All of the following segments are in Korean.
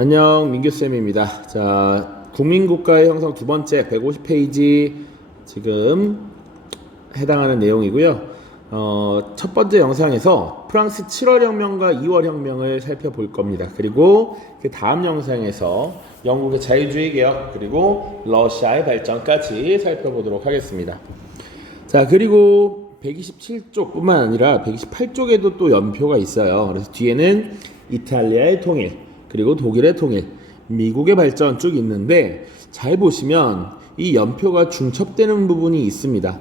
안녕, 민규쌤입니다. 자, 국민국가의 형성 두 번째 150페이지 지금 해당하는 내용이고요. 첫 번째 영상에서 프랑스 7월 혁명과 2월 혁명을 살펴볼 겁니다. 그리고 그 다음 영상에서 영국의 자유주의 개혁 그리고 러시아의 발전까지 살펴보도록 하겠습니다. 자, 그리고 127쪽 뿐만 아니라 128쪽에도 또 연표가 있어요. 그래서 뒤에는 이탈리아의 통일, 그리고 독일의 통일, 미국의 발전 쭉 있는데 잘 보시면 이 연표가 중첩되는 부분이 있습니다.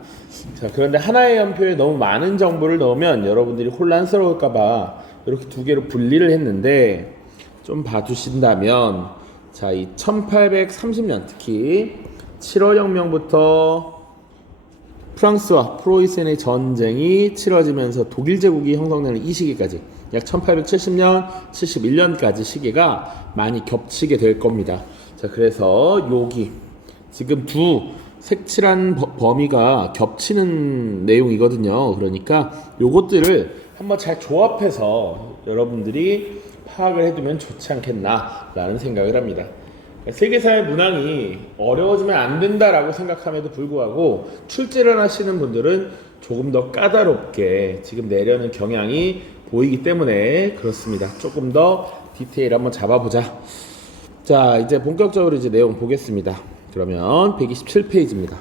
자, 그런데 하나의 연표에 너무 많은 정보를 넣으면 여러분들이 혼란스러울까봐 이렇게 두 개로 분리를 했는데 좀 봐주신다면, 자, 이 1830년 특히 7월 혁명부터 프랑스와 프로이센의 전쟁이 치러지면서 독일 제국이 형성되는 이 시기까지 약 1870년, 71년까지 시기가 많이 겹치게 될 겁니다. 자, 그래서 여기 지금 두 색칠한 범위가 겹치는 내용이거든요. 그러니까 요것들을 한번 잘 조합해서 여러분들이 파악을 해두면 좋지 않겠나 라는 생각을 합니다. 세계사의 문항이 어려워지면 안 된다라고 생각함에도 불구하고 출제를 하시는 분들은 조금 더 까다롭게 지금 내려는 경향이 보이기 때문에 그렇습니다. 조금 더 디테일 한번 잡아보자. 자, 이제 본격적으로 이제 내용 보겠습니다. 그러면 127페이지입니다.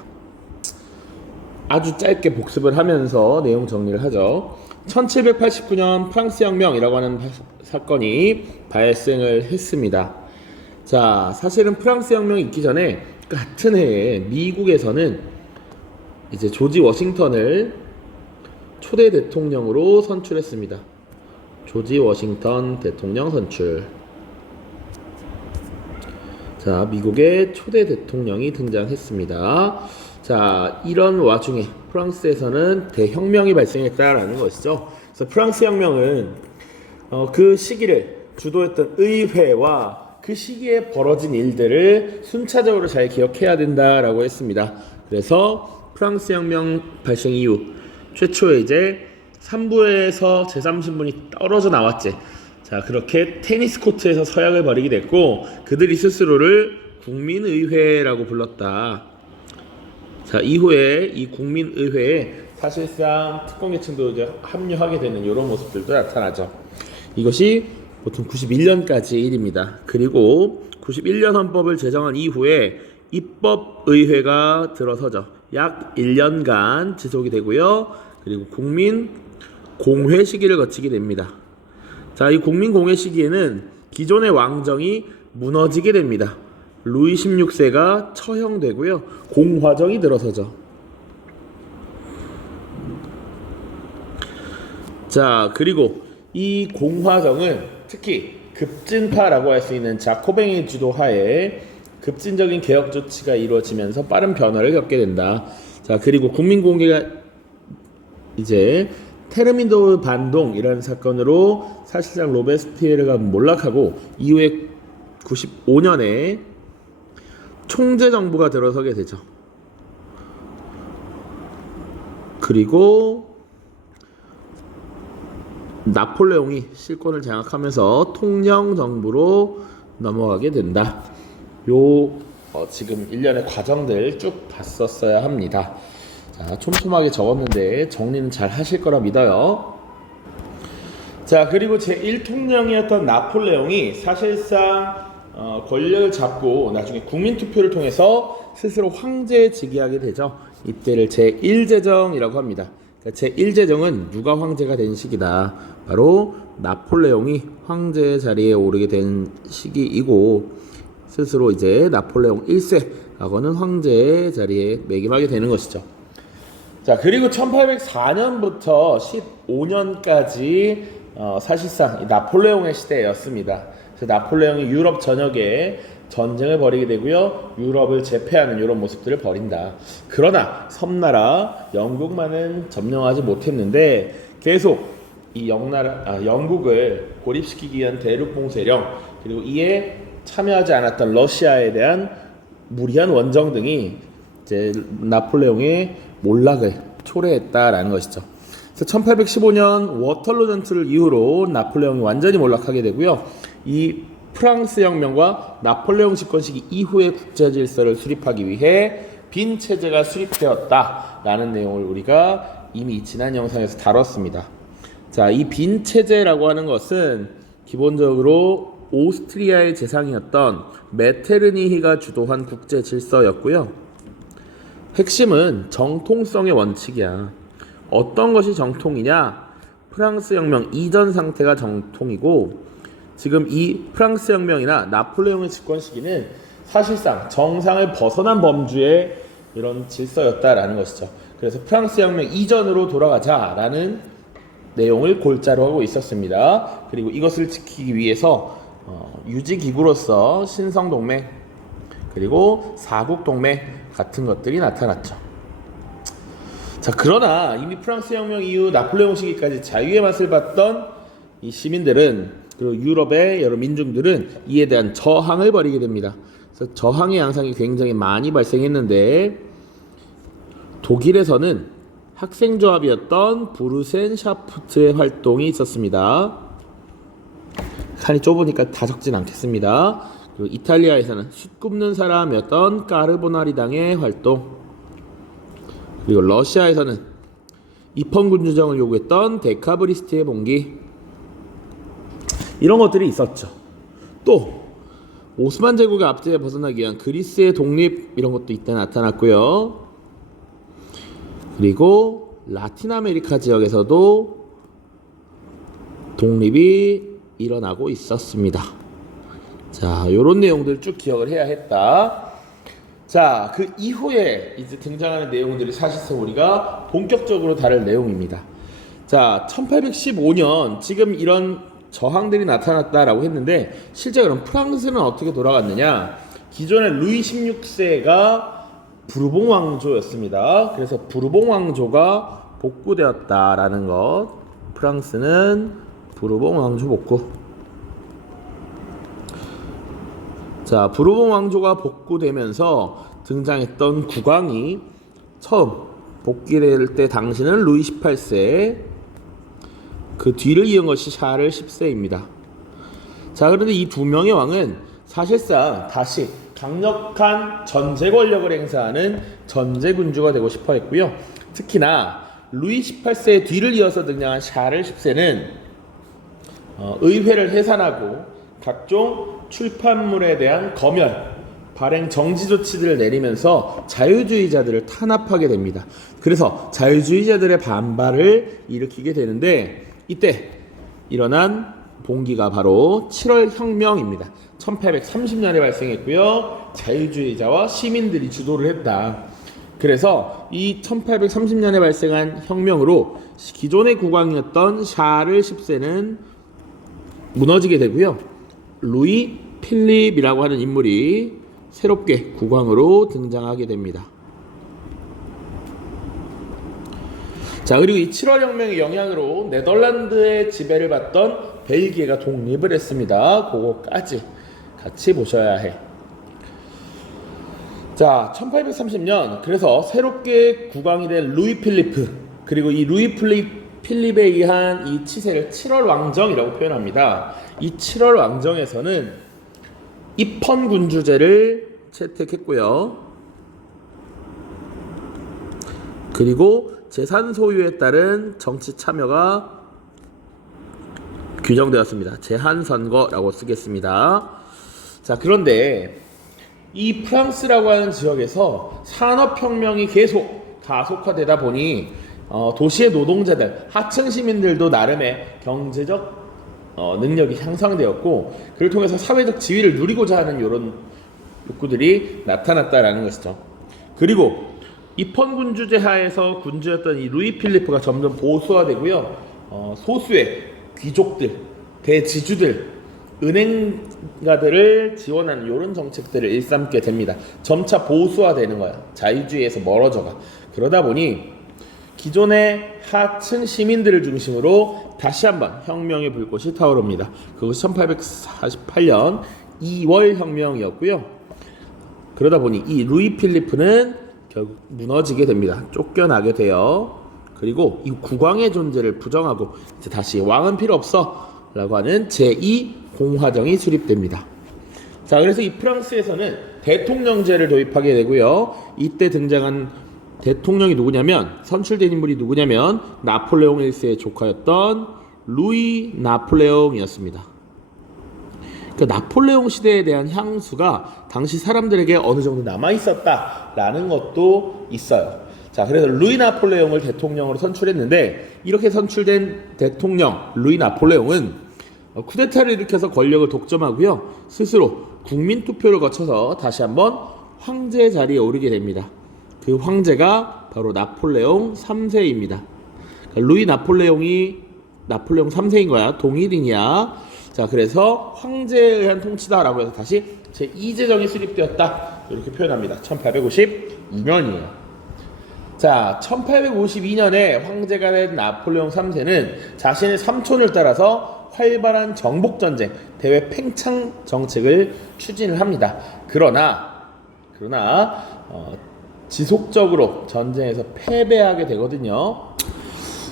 아주 짧게 복습을 하면서 내용 정리를 하죠. 1789년 프랑스 혁명이라고 하는 사건이 발생을 했습니다. 자, 사실은 프랑스 혁명이 있기 전에 같은 해에 미국에서는 이제 조지 워싱턴을 초대 대통령으로 선출했습니다. 조지 워싱턴 대통령 선출. 자, 미국의 초대 대통령이 등장했습니다. 자, 이런 와중에 프랑스에서는 대혁명이 발생했다라는 것이죠. 그래서 프랑스 혁명은 그 시기를 주도했던 의회와 그 시기에 벌어진 일들을 순차적으로 잘 기억해야 된다라고 했습니다. 그래서 프랑스 혁명 발생 이후 최초에 이제 3부에서 제3신분이 떨어져 나왔지. 자, 그렇게 테니스 코트에서 서약을 벌이게 됐고 그들이 스스로를 국민의회라고 불렀다. 자, 이후에 이 국민의회에 사실상 특권계층도 이제 합류하게 되는 이런 모습들도 나타나죠. 이것이 보통 91년까지 일입니다. 그리고 91년 헌법을 제정한 이후에 입법의회가 들어서죠. 약 1년간 지속이 되고요. 그리고 국민 공회 시기를 거치게 됩니다. 자, 이 국민 공회 시기에는 기존의 왕정이 무너지게 됩니다. 루이 16세가 처형되고요. 공화정이 들어서죠. 자, 그리고 이 공화정은 특히 급진파라고 할 수 있는 자코뱅의 주도하에 급진적인 개혁 조치가 이루어지면서 빠른 변화를 겪게 된다. 자, 그리고 국민공개가 이제 테르미도 반동이라는 사건으로 사실상 로베스피에르가 몰락하고 이후에 95년에 총재 정부가 들어서게 되죠. 그리고 나폴레옹이 실권을 장악하면서 통영 정부로 넘어가게 된다. 지금 일련의 과정들 쭉 봤었어야 합니다. 자, 촘촘하게 적었는데 정리는 잘 하실 거라 믿어요. 자, 그리고 제1통령이었던 나폴레옹이 사실상 권력을 잡고 나중에 국민투표를 통해서 스스로 황제에 즉위하게 되죠. 이때를 제1제정이라고 합니다. 제1제정은 누가 황제가 된 시기다. 바로 나폴레옹이 황제 자리에 오르게 된 시기이고 스스로 이제 나폴레옹 1세라고는 황제 자리에 매김하게 되는 것이죠. 자, 그리고 1804년부터 15년까지 사실상 나폴레옹의 시대였습니다. 그래서 나폴레옹이 유럽 전역에 전쟁을 벌이게 되고요. 유럽을 제패하는 이런 모습들을 벌인다. 그러나 섬나라 영국만은 점령하지 못했는데 계속 이 영국을 고립시키기 위한 대륙 봉쇄령 그리고 이에 참여하지 않았던 러시아에 대한 무리한 원정 등이 이제 나폴레옹의 몰락을 초래했다라는 것이죠. 그래서 1815년 워털루 전투를 이후로 나폴레옹이 완전히 몰락하게 되고요. 이 프랑스 혁명과 나폴레옹 집권 시기 이후의 국제 질서를 수립하기 위해 빈 체제가 수립되었다라는 내용을 우리가 이미 지난 영상에서 다뤘습니다. 자, 이 빈 체제라고 하는 것은 기본적으로 오스트리아의 재상이었던 메테르니히가 주도한 국제 질서였고요. 핵심은 정통성의 원칙이야. 어떤 것이 정통이냐? 프랑스 혁명 이전 상태가 정통이고, 지금 이 프랑스 혁명이나 나폴레옹의 집권 시기는 사실상 정상을 벗어난 범주의 이런 질서였다라는 것이죠. 그래서 프랑스 혁명 이전으로 돌아가자라는 내용을 골자로 하고 있었습니다. 그리고 이것을 지키기 위해서 유지기구로서 신성동맹 그리고 사국동맹 같은 것들이 나타났죠. 자, 그러나 이미 프랑스 혁명 이후 나폴레옹 시기까지 자유의 맛을 봤던 이 시민들은, 그리고 유럽의 여러 민중들은 이에 대한 저항을 벌이게 됩니다. 그래서 저항의 양상이 굉장히 많이 발생했는데, 독일에서는 학생조합이었던 부르센샤프트의 활동이 있었습니다. 칸이 좁으니까 다 적진 않겠습니다. 그리고 이탈리아에서는 숯 굽는 사람이었던 까르보나리당의 활동, 그리고 러시아에서는 입헌군주정을 요구했던 데카브리스트의 봉기, 이런 것들이 있었죠. 또 오스만 제국의 압제에 벗어나기 위한 그리스의 독립, 이런 것도 이때 나타났고요. 그리고 라틴 아메리카 지역에서도 독립이 일어나고 있었습니다. 자, 요런 내용들 쭉 기억을 해야 했다. 자, 그 이후에 이제 등장하는 내용들이 사실상 우리가 본격적으로 다룰 내용입니다. 자, 1815년 지금 이런 저항들이 나타났다라고 했는데, 실제 그럼 프랑스는 어떻게 돌아갔느냐? 기존의 루이 16세가 부르봉 왕조였습니다. 그래서 부르봉 왕조가 복구되었다라는 것. 프랑스는 부르봉 왕조 복구. 자, 부르봉 왕조가 복구되면서 등장했던 국왕이 처음 복귀될 때 당시는 루이 18세, 그 뒤를 이은 것이 샤를 10세입니다. 자, 그런데 이 두 명의 왕은 사실상 다시 강력한 전제 권력을 행사하는 전제군주가 되고 싶어 했고요. 특히나 루이 18세의 뒤를 이어서 등장한 샤를 10세는 의회를 해산하고 각종 출판물에 대한 검열, 발행 정지 조치들을 내리면서 자유주의자들을 탄압하게 됩니다. 그래서 자유주의자들의 반발을 일으키게 되는데, 이때 일어난 봉기가 바로 7월 혁명입니다. 1830년에 발생했고요. 자유주의자와 시민들이 주도를 했다. 그래서 이 1830년에 발생한 혁명으로 기존의 국왕이었던 샤를 10세는 무너지게 되고요. 루이 필립이라고 하는 인물이 새롭게 국왕으로 등장하게 됩니다. 자, 그리고 이 7월 혁명의 영향으로 네덜란드의 지배를 받던 벨기에가 독립을 했습니다. 그거까지 같이 보셔야 해. 자, 1830년 그래서 새롭게 국왕이 된 루이 필리프, 그리고 이 루이 필립에 의한 이 치세를 7월 왕정이라고 표현합니다. 이 7월 왕정에서는 입헌군주제를 채택했고요. 그리고 재산 소유에 따른 정치 참여가 규정되었습니다. 제한선거라고 쓰겠습니다. 자, 그런데 이 프랑스라고 하는 지역에서 산업혁명이 계속 가속화되다 보니 도시의 노동자들, 하층 시민들도 나름의 경제적 능력이 향상되었고, 그를 통해서 사회적 지위를 누리고자 하는 이런 욕구들이 나타났다라는 것이죠. 그리고 입헌군주제 하에서 군주였던 이 루이 필리프가 점점 보수화되고요. 소수의 귀족들, 대지주들, 은행가들을 지원하는 이런 정책들을 일삼게 됩니다. 점차 보수화되는 거야. 자유주의에서 멀어져가. 그러다 보니 기존의 하층 시민들을 중심으로 다시 한번 혁명의 불꽃이 타오릅니다. 그것이 1848년 2월 혁명이었고요. 그러다 보니 이 루이 필리프는 결국 무너지게 됩니다. 쫓겨나게 돼요. 그리고 이 국왕의 존재를 부정하고 이제 다시 왕은 필요 없어 라고 하는 제2공화정이 수립됩니다. 자, 그래서 이 프랑스에서는 대통령제를 도입하게 되고요. 이때 등장한 대통령이 누구냐면, 선출된 인물이 누구냐면 나폴레옹 1세의 조카였던 루이 나폴레옹이었습니다. 그 나폴레옹 시대에 대한 향수가 당시 사람들에게 어느 정도 남아 있었다라는 것도 있어요. 자, 그래서 루이 나폴레옹을 대통령으로 선출했는데, 이렇게 선출된 대통령 루이 나폴레옹은 쿠데타를 일으켜서 권력을 독점하고요, 스스로 국민 투표를 거쳐서 다시 한번 황제 자리에 오르게 됩니다. 그 황제가 바로 나폴레옹 3세입니다. 루이 나폴레옹이 나폴레옹 3세인 거야. 동일인이야. 자, 그래서 황제에 의한 통치다라고 해서 다시 제2제정이 수립되었다, 이렇게 표현합니다. 1852년이에요. 자, 1852년에 황제가 된 나폴레옹 3세는 자신의 삼촌을 따라서 활발한 정복전쟁, 대외 팽창 정책을 추진을 합니다. 그러나 지속적으로 전쟁에서 패배하게 되거든요.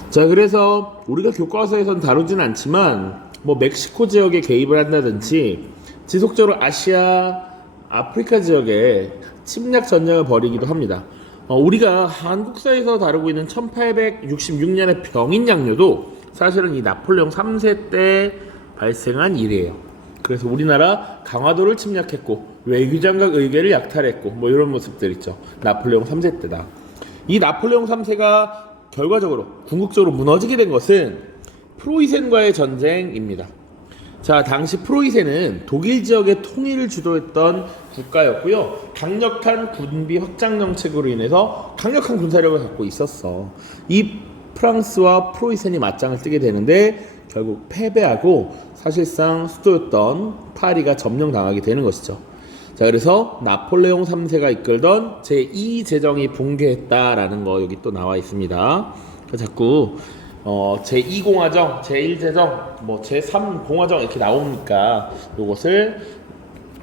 자, 그래서 우리가 교과서에선 다루진 않지만 멕시코 지역에 개입을 한다든지 지속적으로 아시아, 아프리카 지역에 침략 전쟁을 벌이기도 합니다. 우리가 한국사에서 다루고 있는 1866년의 병인양요도 사실은 이 나폴레옹 3세 때 발생한 일이에요. 그래서 우리나라 강화도를 침략했고 외교장각 의궤를 약탈했고 이런 모습들 있죠. 나폴레옹 3세 때다. 이 나폴레옹 3세가 결과적으로 궁극적으로 무너지게 된 것은 프로이센과의 전쟁입니다. 자, 당시 프로이센은 독일 지역의 통일을 주도했던 국가였고요. 강력한 군비 확장 정책으로 인해서 강력한 군사력을 갖고 있었어. 이 프랑스와 프로이센이 맞짱을 뜨게 되는데 결국 패배하고 사실상 수도였던 파리가 점령당하게 되는 것이죠. 자, 그래서 나폴레옹 3세가 이끌던 제2제정이 붕괴했다라는 거 여기 또 나와 있습니다. 자꾸 제2공화정, 제1제정, 제3공화정 이렇게 나오니까 이것을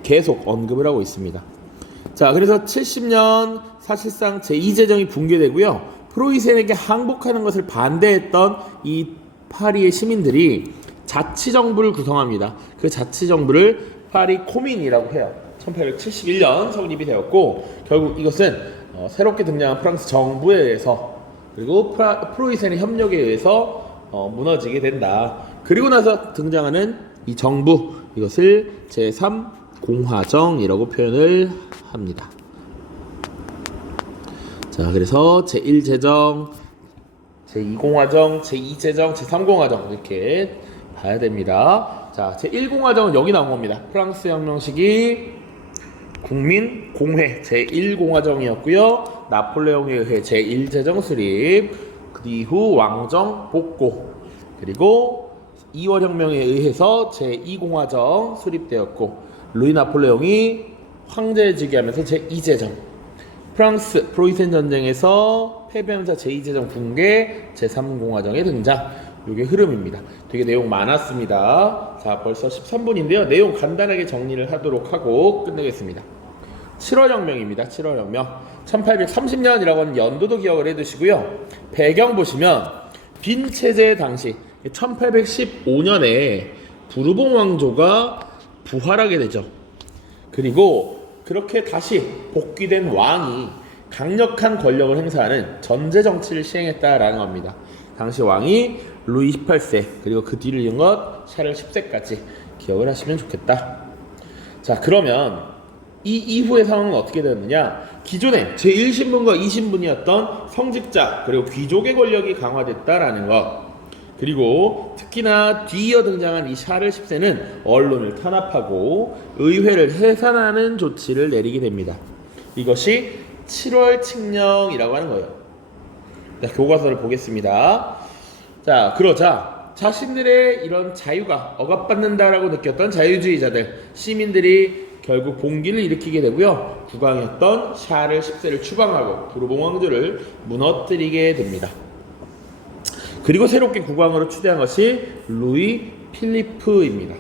계속 언급을 하고 있습니다. 자, 그래서 70년 사실상 제2제정이 붕괴되고요. 프로이센에게 항복하는 것을 반대했던 이 파리의 시민들이 자치정부를 구성합니다. 그 자치정부를 파리 코민이라고 해요. 1871년 성립이 되었고, 결국 이것은 새롭게 등장한 프랑스 정부에 의해서, 그리고 프로이센의 협력에 의해서 무너지게 된다. 그리고 나서 등장하는 이 정부, 이것을 제3공화정이라고 표현을 합니다. 자, 그래서 제1제정, 제2공화정, 제2제정, 제3공화정 이렇게 봐야 됩니다. 자, 제1공화정은 여기 나온 겁니다. 프랑스 혁명 시기 국민 공회 제1공화정이었고요. 나폴레옹에 의해 제1제정 수립, 그 이후 왕정 복고, 그리고 2월 혁명에 의해서 제2공화정 수립되었고, 루이 나폴레옹이 황제직위 하면서 제2제정, 프랑스 프로이센 전쟁에서 패배하면서 제2제정 붕괴, 제3공화정의 등장, 이게 흐름입니다. 되게 내용 많았습니다. 자, 벌써 13분인데요. 내용 간단하게 정리를 하도록 하고 끝내겠습니다. 7월 혁명입니다. 7월 혁명. 1830년이라고 하는 연도도 기억을 해두시고요. 배경 보시면 빈 체제 당시 1815년에 부르봉 왕조가 부활하게 되죠. 그리고 그렇게 다시 복귀된 왕이 강력한 권력을 행사하는 전제 정치를 시행했다라는 겁니다. 당시 왕이 루이 18세, 그리고 그 뒤를 이은 것 샤를 10세까지 기억을 하시면 좋겠다. 자, 그러면 이 이후의 상황은 어떻게 되었느냐? 기존에 제1신분과 2신분이었던 성직자, 그리고 귀족의 권력이 강화됐다라는 것, 그리고 특히나 뒤이어 등장한 이 샤를 10세는 언론을 탄압하고 의회를 해산하는 조치를 내리게 됩니다. 이것이 7월 칙령이라고 하는 거예요. 자, 교과서를 보겠습니다. 자, 그러자 자신들의 이런 자유가 억압받는다라고 느꼈던 자유주의자들, 시민들이 결국 봉기를 일으키게 되고요. 국왕이었던 샤를 10세를 추방하고 부르봉 왕조를 무너뜨리게 됩니다. 그리고 새롭게 국왕으로 추대한 것이 루이 필리프입니다.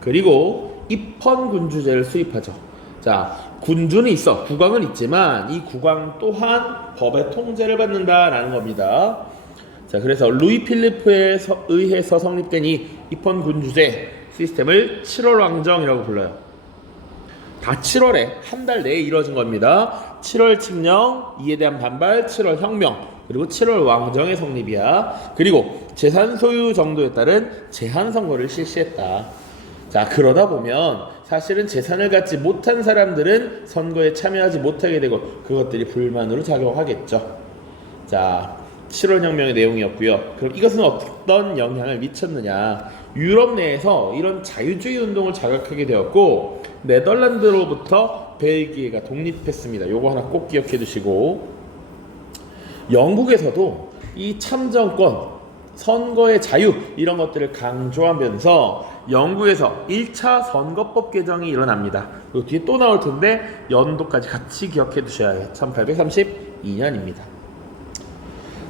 그리고 입헌 군주제를 수립하죠. 자, 군주는 있어, 국왕은 있지만 이 국왕 또한 법의 통제를 받는다라는 겁니다. 자, 그래서 루이 필리프에 의해서 성립된 이 입헌 군주제 시스템을 7월 왕정이라고 불러요. 다 7월에 한 달 내에 이루어진 겁니다. 7월 칙령, 이에 대한 반발, 7월 혁명, 그리고 7월 왕정의 성립이야. 그리고 재산 소유 정도에 따른 제한 선거를 실시했다. 자, 그러다 보면 사실은 재산을 갖지 못한 사람들은 선거에 참여하지 못하게 되고 그것들이 불만으로 작용하겠죠. 자, 7월 혁명의 내용이었고요. 그럼 이것은 어떤 영향을 미쳤느냐? 유럽 내에서 이런 자유주의 운동을 자극하게 되었고 네덜란드로부터 벨기에가 독립했습니다. 요거 하나 꼭 기억해 두시고, 영국에서도 이 참정권, 선거의 자유 이런 것들을 강조하면서 영국에서 1차 선거법 개정이 일어납니다. 그 뒤에 또 나올 텐데 연도까지 같이 기억해 두셔야 해요. 1832년입니다.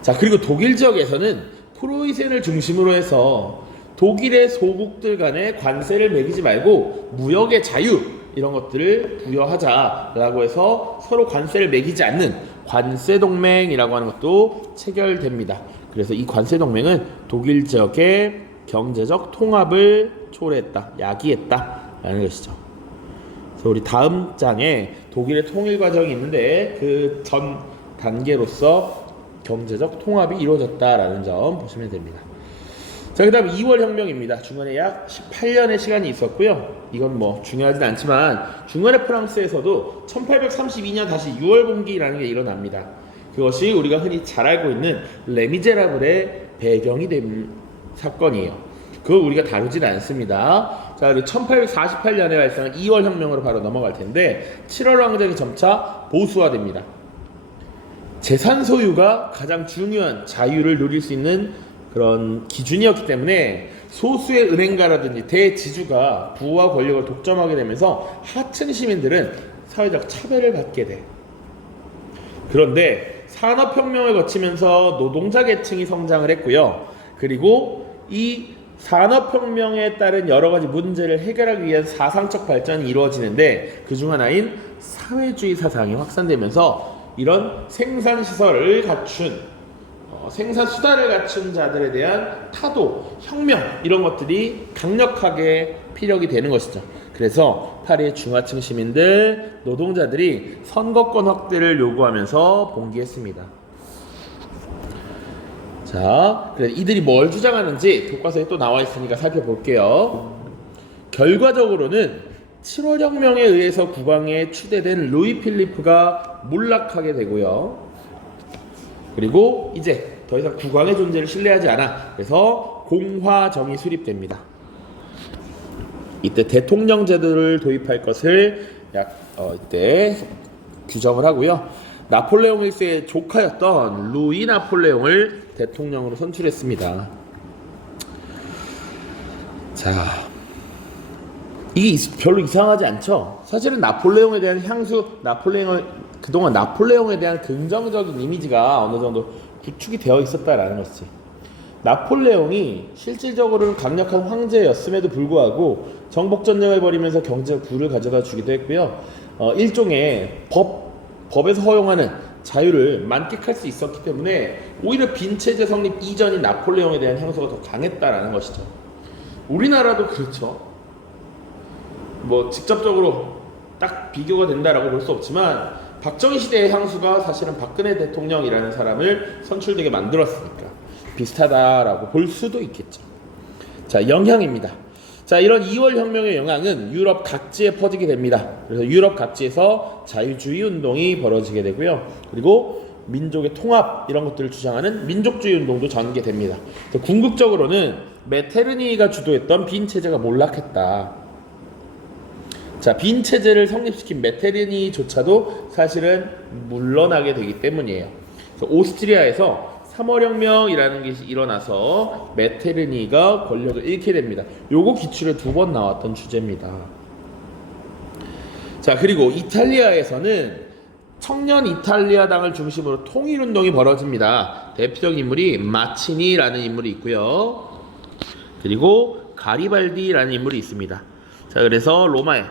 자, 그리고 독일 지역에서는 프로이센을 중심으로 해서 독일의 소국들 간에 관세를 매기지 말고 무역의 자유 이런 것들을 부여하자라고 해서 서로 관세를 매기지 않는 관세동맹이라고 하는 것도 체결됩니다. 그래서 이 관세동맹은 독일 지역의 경제적 통합을 초래했다, 야기했다라는 것이죠. 그래서 우리 다음 장에 독일의 통일 과정이 있는데 그 전 단계로서 경제적 통합이 이루어졌다라는 점 보시면 됩니다. 자, 그 다음 2월 혁명입니다. 중간에 약 18년의 시간이 있었고요. 이건 뭐 중요하진 않지만 중간에 프랑스에서도 1832년 다시 6월 봉기라는 게 일어납니다. 그것이 우리가 흔히 잘 알고 있는 레미제라블의 배경이 된 사건이에요. 그걸 우리가 다루진 않습니다. 자, 그리고 1848년에 발생한 2월 혁명으로 바로 넘어갈 텐데 7월 왕정이 점차 보수화됩니다. 재산 소유가 가장 중요한 자유를 누릴 수 있는 그런 기준이었기 때문에 소수의 은행가라든지 대지주가 부와 권력을 독점하게 되면서 하층 시민들은 사회적 차별을 받게 돼. 그런데 산업혁명을 거치면서 노동자 계층이 성장을 했고요. 그리고 이 산업혁명에 따른 여러 가지 문제를 해결하기 위한 사상적 발전이 이루어지는데 그중 하나인 사회주의 사상이 확산되면서 이런 생산시설을 갖춘 생산 수단을 갖춘 자들에 대한 타도, 혁명 이런 것들이 강력하게 피력이 되는 것이죠. 그래서 파리의 중하층 시민들, 노동자들이 선거권 확대를 요구하면서 봉기했습니다. 자, 그래서 이들이 뭘 주장하는지 교과서에 또 나와 있으니까 살펴볼게요. 결과적으로는 7월 혁명에 의해서 국왕에 추대된 루이 필리프가 몰락하게 되고요. 그리고 이제 더 이상 국왕의 존재를 신뢰하지 않아. 그래서 공화정이 수립됩니다. 이때 대통령 제도를 도입할 것을 이때 규정을 하고요. 나폴레옹 1세의 조카였던 루이 나폴레옹을 대통령으로 선출했습니다. 자, 이게 별로 이상하지 않죠? 사실은 나폴레옹에 대한 그동안 나폴레옹에 대한 긍정적인 이미지가 어느 정도 구축이 되어 있었다라는 것이지. 나폴레옹이 실질적으로는 강력한 황제였음에도 불구하고 정복전쟁을 벌이면서 경제적 부를 가져다 주기도 했고요. 일종의 법에서 허용하는 자유를 만끽할 수 있었기 때문에 오히려 빈체제 성립 이전인 나폴레옹에 대한 향수가 더 강했다라는 것이죠. 우리나라도 그렇죠. 뭐 직접적으로 딱 비교가 된다라고 볼 수 없지만 박정희 시대의 향수가 사실은 박근혜 대통령이라는 사람을 선출되게 만들었으니까 비슷하다라고 볼 수도 있겠죠. 자, 영향입니다. 자, 이런 2월 혁명의 영향은 유럽 각지에 퍼지게 됩니다. 그래서 유럽 각지에서 자유주의 운동이 벌어지게 되고요. 그리고 민족의 통합 이런 것들을 주장하는 민족주의 운동도 전개됩니다. 궁극적으로는 메테르니가 주도했던 빈 체제가 몰락했다. 자, 빈 체제를 성립시킨 메테르니조차도 사실은 물러나게 되기 때문이에요. 그래서 오스트리아에서 3월 혁명이라는 것이 일어나서 메테르니가 권력을 잃게 됩니다. 요거 기출에 2번 나왔던 주제입니다. 자, 그리고 이탈리아에서는 청년 이탈리아당을 중심으로 통일운동이 벌어집니다. 대표적인 인물이 마치니라는 인물이 있고요. 그리고 가리발디라는 인물이 있습니다. 자, 그래서 로마에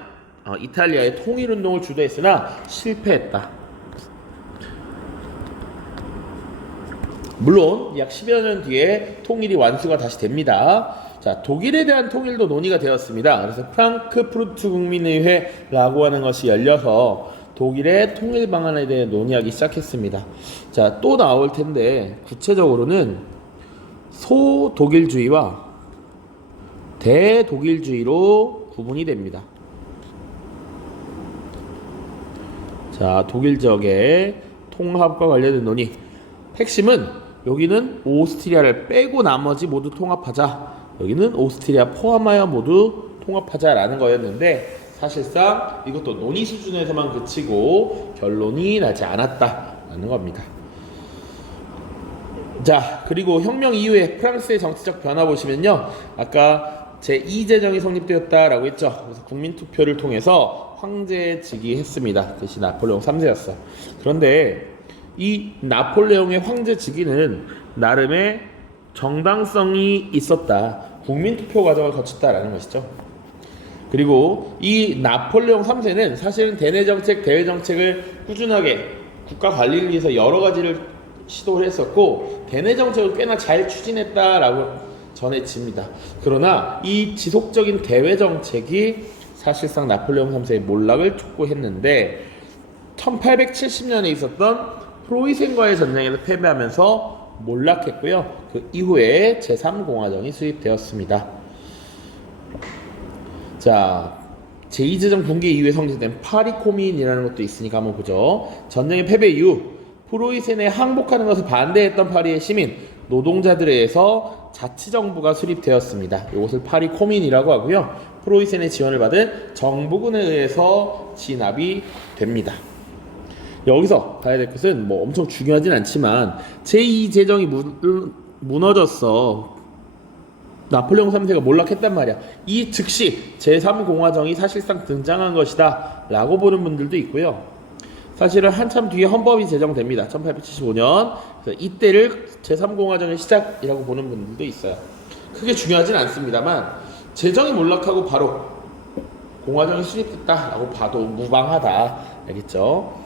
이탈리아의 통일운동을 주도했으나 실패했다. 물론 약 10여 년 뒤에 통일이 완수가 다시 됩니다. 자, 독일에 대한 통일도 논의가 되었습니다. 그래서 프랑크푸르트 국민의회라고 하는 것이 열려서 독일의 통일 방안에 대해 논의하기 시작했습니다. 자, 또 나올 텐데 구체적으로는 소독일주의와 대독일주의로 구분이 됩니다. 자, 독일 지역의 통합과 관련된 논의. 핵심은 여기는 오스트리아를 빼고 나머지 모두 통합하자. 여기는 오스트리아 포함하여 모두 통합하자라는 거였는데 사실상 이것도 논의 수준에서만 그치고 결론이 나지 않았다라는 겁니다. 자, 그리고 혁명 이후에 프랑스의 정치적 변화 보시면요. 아까 제2제정이 성립되었다라고 했죠. 그래서 국민투표를 통해서 황제직이 했습니다. 대신 나폴레옹 3세였어. 그런데 이 나폴레옹의 황제직위는 나름의 정당성이 있었다. 국민투표 과정을 거쳤다라는 것이죠. 그리고 이 나폴레옹 3세는 사실은 대내정책, 대외정책을 꾸준하게 국가 관리를 위해서 여러 가지를 시도를 했었고 대내정책을 꽤나 잘 추진했다라고 전해집니다. 그러나 이 지속적인 대외정책이 사실상 나폴레옹 3세의 몰락을 촉구했는데 1870년에 있었던 프로이센과의 전쟁에서 패배하면서 몰락했고요. 그 이후에 제3공화정이 수립되었습니다. 자, 제2제정 붕괴 이후에 성립된 파리 코민이라는 것도 있으니까 한번 보죠. 전쟁의 패배 이후 프로이센에 항복하는 것을 반대했던 파리의 시민, 노동자들에 의해서 자치정부가 수립되었습니다. 이것을 파리 코민이라고 하고요. 프로이센의 지원을 받은 정부군에 의해서 진압이 됩니다. 여기서 봐야 될 것은 뭐 엄청 중요하진 않지만 제2제정이 무너졌어. 나폴레옹 3세가 몰락했단 말이야. 이 즉시 제3공화정이 사실상 등장한 것이다 라고 보는 분들도 있고요. 사실은 한참 뒤에 헌법이 제정됩니다. 1875년. 그래서 이때를 제3공화정의 시작이라고 보는 분들도 있어요. 크게 중요하진 않습니다만 제정이 몰락하고 바로 공화정이 수립됐다라고 봐도 무방하다. 알겠죠?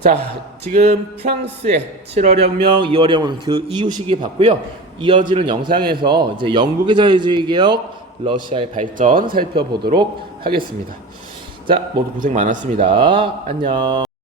자, 지금 프랑스의 7월 혁명, 2월 혁명 그 이후 시기 봤고요. 이어지는 영상에서 이제 영국의 자유주의 개혁, 러시아의 발전 살펴보도록 하겠습니다. 자, 모두 고생 많았습니다. 안녕.